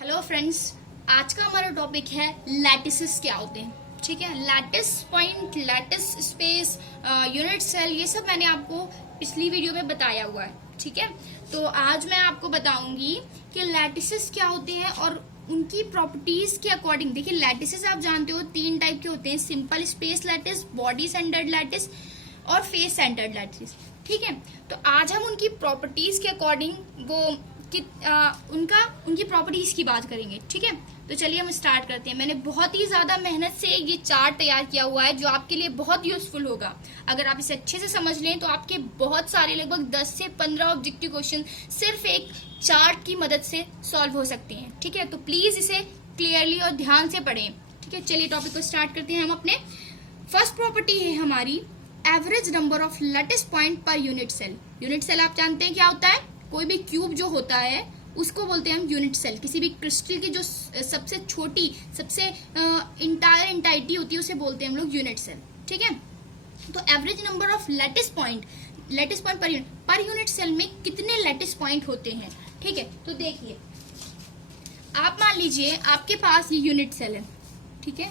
Hello friends, आज का हमारा टॉपिक है लैटिसेस क्या होते हैं। ठीक है, lattice point, lattice space, unit cell, ये सब मैंने आपको पिछली वीडियो में बताया हुआ है। ठीक है, तो आज मैं आपको बताऊंगी कि लैटिसेस क्या होते हैं और उनकी प्रॉपर्टीज के अकॉर्डिंग। देखिए, लैटिसेस आप जानते हो तीन टाइप के होते हैं, simple space lattice, body centred lattice और फेस सेंटर्ड लैटिस। ठीक है, तो आज हम उनकी प्रॉपर्टीज के अकॉर्डिंग उनकी प्रॉपर्टीज की बात करेंगे। ठीक है, तो चलिए हम स्टार्ट करते हैं। मैंने बहुत ही ज्यादा मेहनत से ये चार्ट तैयार किया हुआ है जो आपके लिए बहुत यूजफुल होगा। अगर आप इसे अच्छे से समझ लें तो आपके बहुत सारे लगभग 10 से 15 ऑब्जेक्टिव क्वेश्चन सिर्फ एक चार्ट की मदद से सॉल्व हो सकते हैं। ठीक है, तो प्लीज इसे क्लियरली और ध्यान से पढ़ें। ठीक है, चलिए टॉपिक को स्टार्ट करते हैं हम अपने। फर्स्ट प्रॉपर्टी है हमारी average number of lattice point per unit cell. Unit cell आप जानते हैं क्या होता है? कोई भी क्यूब जो होता है उसको बोलते हैं हम यूनिट सेल। किसी भी क्रिस्टल की जो सबसे छोटी, सबसे इंटायर इंटाइटी होती है उसे बोलते हैं हम लोग यूनिट सेल। ठीक है, तो average number of lattice point per unit cell में कितने लैटिस पॉइंट होते हैं? ठीक है, तो देखिए, आप मान लीजिए आपके पास ये यूनिट सेल है। ठीक है,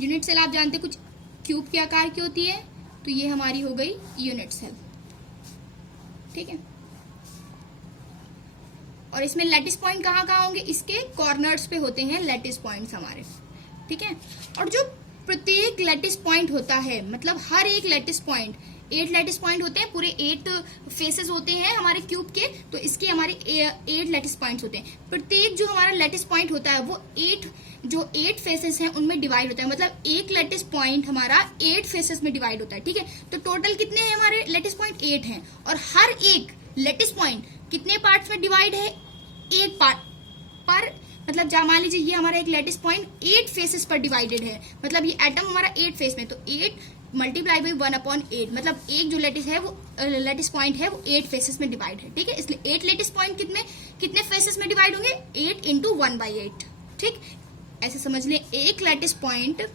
यूनिट सेल आप जानते हैं कुछ क्यूब के आकार की होती है, तो ये हमारी हो गई यूनिट सेल। ठीक है, और इसमें लैटिस पॉइंट कहाँ कहाँ होंगे? इसके कॉर्नर्स पे होते हैं लैटिस पॉइंट्स हमारे। ठीक है, और जो प्रत्येक लैटिस पॉइंट होता है, मतलब हर एक लैटिस पॉइंट, 8 लैटिस पॉइंट होते हैं, पूरे 8 फेसेस होते हैं हमारे क्यूब के, तो इसके हमारे 8 लैटिस पॉइंट्स होते हैं। प्रत्येक जो हमारा लैटिस पॉइंट होता है वो 8 फेसेस हैं उनमें डिवाइड होता है, मतलब एक लैटिस पॉइंट हमारा 8 फेसेस में डिवाइड होता है। ठीक है, तो टोटल कितने हैं हमारे लैटिस पॉइंट? 8 हैं, और हर एक लैटिस पॉइंट कितने पार्ट्स में डिवाइड है? 8 पार्ट पर, मतलब जहाँ मान लीजिए ये हमारा एक लैटिस पॉइंट 8 फेसेस पर डिवाइडेड है, मतलब ये एटम हमारा 8 फेस में, तो 8 मल्टीप्लाई बाई 1/8, मतलब एक जो लैटिस है वो लैटिस पॉइंट है वो 8 फेसेस में डिवाइड है। ठीक है, इसलिए 8 लैटिस पॉइंट कितने फेसेस में डिवाइड होंगे? 8 इंटू 1/8। ठीक, ऐसे समझ लें, एक लैटिस पॉइंट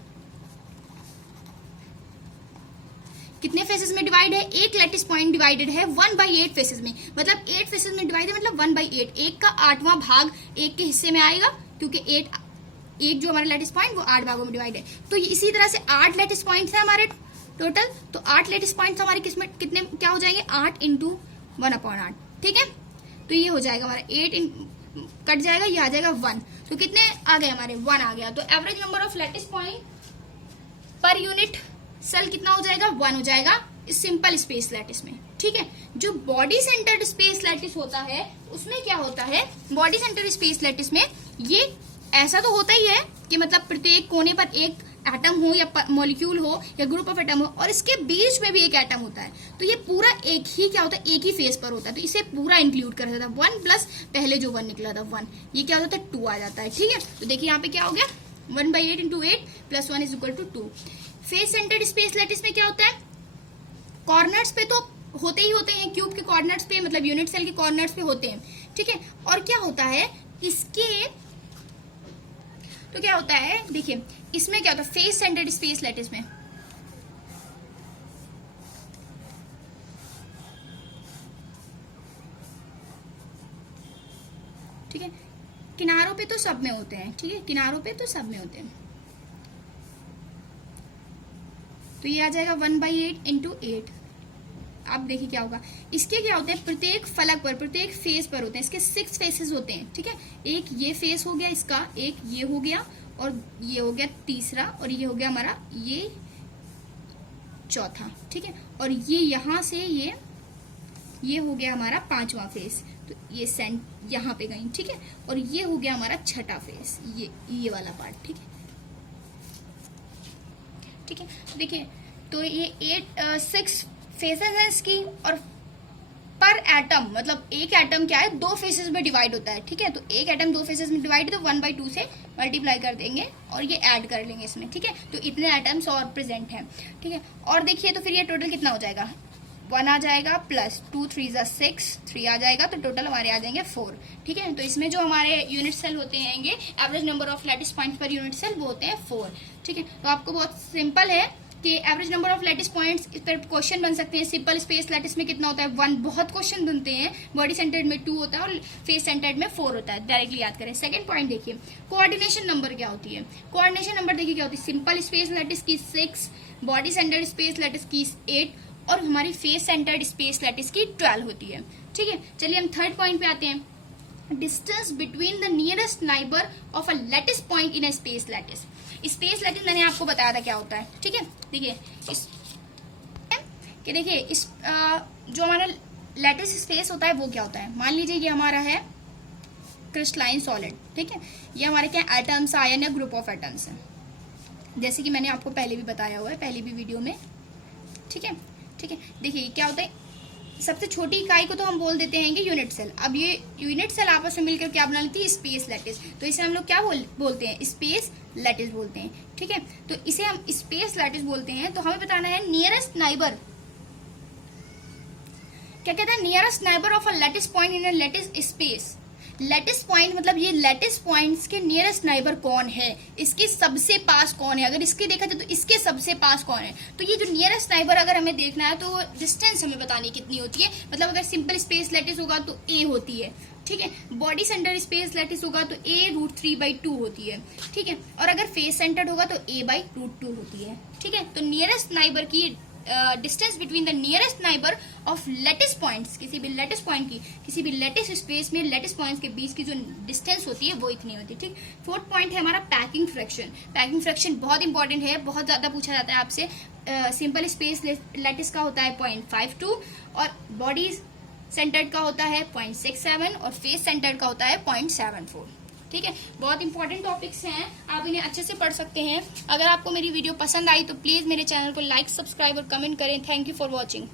कितने फेसेस में डिवाइड है? एक लैटिस पॉइंट डिवाइडेड है 1/8 फेसेस में, मतलब 8 फेसेस में डिवाइड है, मतलब 1/8, एक का 8वां भाग एक के हिस्से में आएगा, क्योंकि एक जो हमारा लैटिस पॉइंट वो 8 भागों में डिवाइड है। तो इसी तरह से 8 लैटिस पॉइंट्स है हमारे टोटल, तो 8 लैटिस पॉइंट्स हमारे किसमें कितने क्या हो जाएंगे? 8 इंटू 1/8। ठीक है, तो ये हो जाएगा हमारा 8 कट जाएगा, ये आ जाएगा 1, तो कितने आ गए हमारे? 1 आ गया। तो average number of lattice point per unit cell कितना हो जाएगा? 1 हो जाएगा इस सिंपल स्पेस लैटिस में। ठीक है, जो बॉडी सेंटर्ड स्पेस लैटिस होता है उसमें क्या होता है? बॉडी सेंटर्ड स्पेस लैटिस में ये ऐसा तो होता ही है कि मतलब प्रत्येक कोने पर एक एटम हो या मॉलिक्यूल हो या ग्रुप ऑफ एटम हो, और इसके बीच में भी एक एटम होता है, तो ये पूरा एक ही क्या होता है? एक ही फेस पर होता है, तो इसे पूरा इंक्लूड कर देता है। 1 प्लस पहले जो 1 निकला था 1, ये क्या होता है? 2 आ जाता है। ठीक है, तो देखिए यहाँ पे क्या हो गया? 1/8 into 8 plus 1 is equal to 2। Face centered space lattice में क्या होता है? कॉर्नर्स पे तो होते ही होते हैं, क्यूब के कॉर्नर्स पे, मतलब यूनिट सेल के कॉर्नर्स पे होते हैं। ठीक है, और क्या होता है इसके, तो क्या होता है देखिए, इसमें क्या होता है फेस सेंटर्ड स्पेस लैटिस में? ठीक है, किनारों पे तो सब में होते हैं। ठीक है, किनारों पे तो सब में होते हैं, तो ये आ जाएगा 1/8 इंटू 8। अब देखिए क्या होगा, इसके क्या होते हैं? प्रत्येक फलक पर, प्रत्येक फेस पर होते हैं, इसके 6 फेसेस होते हैं। ठीक है, एक ये फेस हो गया इसका, एक ये हो गया, और ये हो गया तीसरा, और ये हो गया हमारा ये चौथा। ठीक है, और ये यहाँ से ये हो गया हमारा 5वां फेस, तो ये सेंट यहाँ पे गई। ठीक है, और ये हो गया हमारा 6ठा फेस, ये वाला पार्ट। ठीक है, ठीक है, देखिए, तो ये 6 फेसेस है इसकी, और पर एटम, मतलब एक एटम क्या है? 2 फेसेस में डिवाइड होता है। ठीक है, तो एक एटम 2 फेसेस में डिवाइड है, तो 1/2 से मल्टीप्लाई कर देंगे और ये ऐड कर लेंगे इसमें। ठीक है, तो इतने एटम्स और प्रेजेंट हैं। ठीक है, और देखिए तो फिर ये टोटल कितना हो जाएगा? 1 आ जाएगा, प्लस 2 3 ज़ा 6, 3 आ जाएगा, तो टोटल हमारे आ जाएंगे 4। ठीक है, तो इसमें जो हमारे यूनिट सेल होते हैं, average number of lattice point per unit cell, वो होते हैं 4। ठीक है, तो आपको बहुत सिंपल है कि average number of lattice points, इस पर क्वेश्चन बन सकते हैं। सिंपल स्पेस लैटिस में कितना होता है 1, बहुत क्वेश्चन बनते हैं। बॉडी सेंटर्ड में 2 होता है और फेस सेंटर्ड में 4 होता है, डायरेक्टली याद करें। सेकंड पॉइंट देखिए, कोऑर्डिनेशन नंबर क्या होती है। कोऑर्डिनेशन नंबर देखिए क्या होती है, सिंपल स्पेस लैटिस की 6, बॉडी सेंटर्ड स्पेस लैटिस की 8 और हमारी फेस सेंटर्ड स्पेस लैटिस की 12 होती है। ठीक है, चलिए हम थर्ड पॉइंट पे आते हैं। Distance between the nearest neighbour of a lattice point in a space lattice. Space lattice मैंने आपको बताया था क्या होता है। ठीक है, देखिए देखिए इस जो हमारा लैटिस स्पेस होता है वो क्या होता है। मान लीजिए ये हमारा है क्रिस्टलाइन सॉलिड। ठीक है, ये हमारे क्या एटम्स, आयन या ग्रुप ऑफ एटम्स है, जैसे कि मैंने आपको पहले भी बताया हुआ है, पहली भी वीडियो में। ठीक है, देखिए क्या होता है, सबसे छोटी इकाई को तो हम बोल देते हैं कि यूनिट सेल। अब ये यूनिट सेल आपस में मिलकर क्या बना लेती है, स्पेस लैटिस। तो इसे हम लोग क्या बोलते हैं, स्पेस लैटिस बोलते हैं। ठीक है, तो इसे हम स्पेस लैटिस बोलते हैं। तो हमें बताना है नियरेस्ट नाइबर, क्या कहता है, nearest neighbour of a lattice point in a lattice space. Lattice point मतलब ये लैटिस पॉइंट्स के नियरेस्ट नाइबर कौन है, इसके सबसे पास कौन है। अगर इसके देखा जाए तो इसके सबसे पास कौन है। तो ये जो नियरेस्ट नाइबर अगर हमें देखना है तो डिस्टेंस हमें बतानी कितनी होती है। मतलब अगर सिंपल स्पेस लैटिस होगा तो a होती है। ठीक है, बॉडी सेंटर स्पेस लैटिस होगा तो a√3/2 होती है। ठीक है, और अगर फेस सेंटर्ड होगा तो a/√2 होती है। ठीक है, तो नियरेस्ट नाइबर की distance between the nearest neighbour of lattice points, किसी भी लैटिस पॉइंट की किसी भी लैटिस स्पेस में लैटिस पॉइंट्स के बीच की जो डिस्टेंस होती है वो इतनी होती है। ठीक, फोर्थ पॉइंट है हमारा पैकिंग फ्रैक्शन। पैकिंग फ्रैक्शन बहुत इंपॉर्टेंट है, बहुत ज्यादा पूछा जाता है आपसे। सिंपल स्पेस लैटिस का होता है 0.52 और बॉडी सेंटर्ड का होता है 0.67 और फेस सेंटर्ड का होता है 0.74। ठीक है, बहुत इंपॉर्टेंट टॉपिक्स हैं, आप इन्हें अच्छे से पढ़ सकते हैं। अगर आपको मेरी वीडियो पसंद आई तो प्लीज मेरे चैनल को लाइक, सब्सक्राइब और कमेंट करें। Thank you for watching.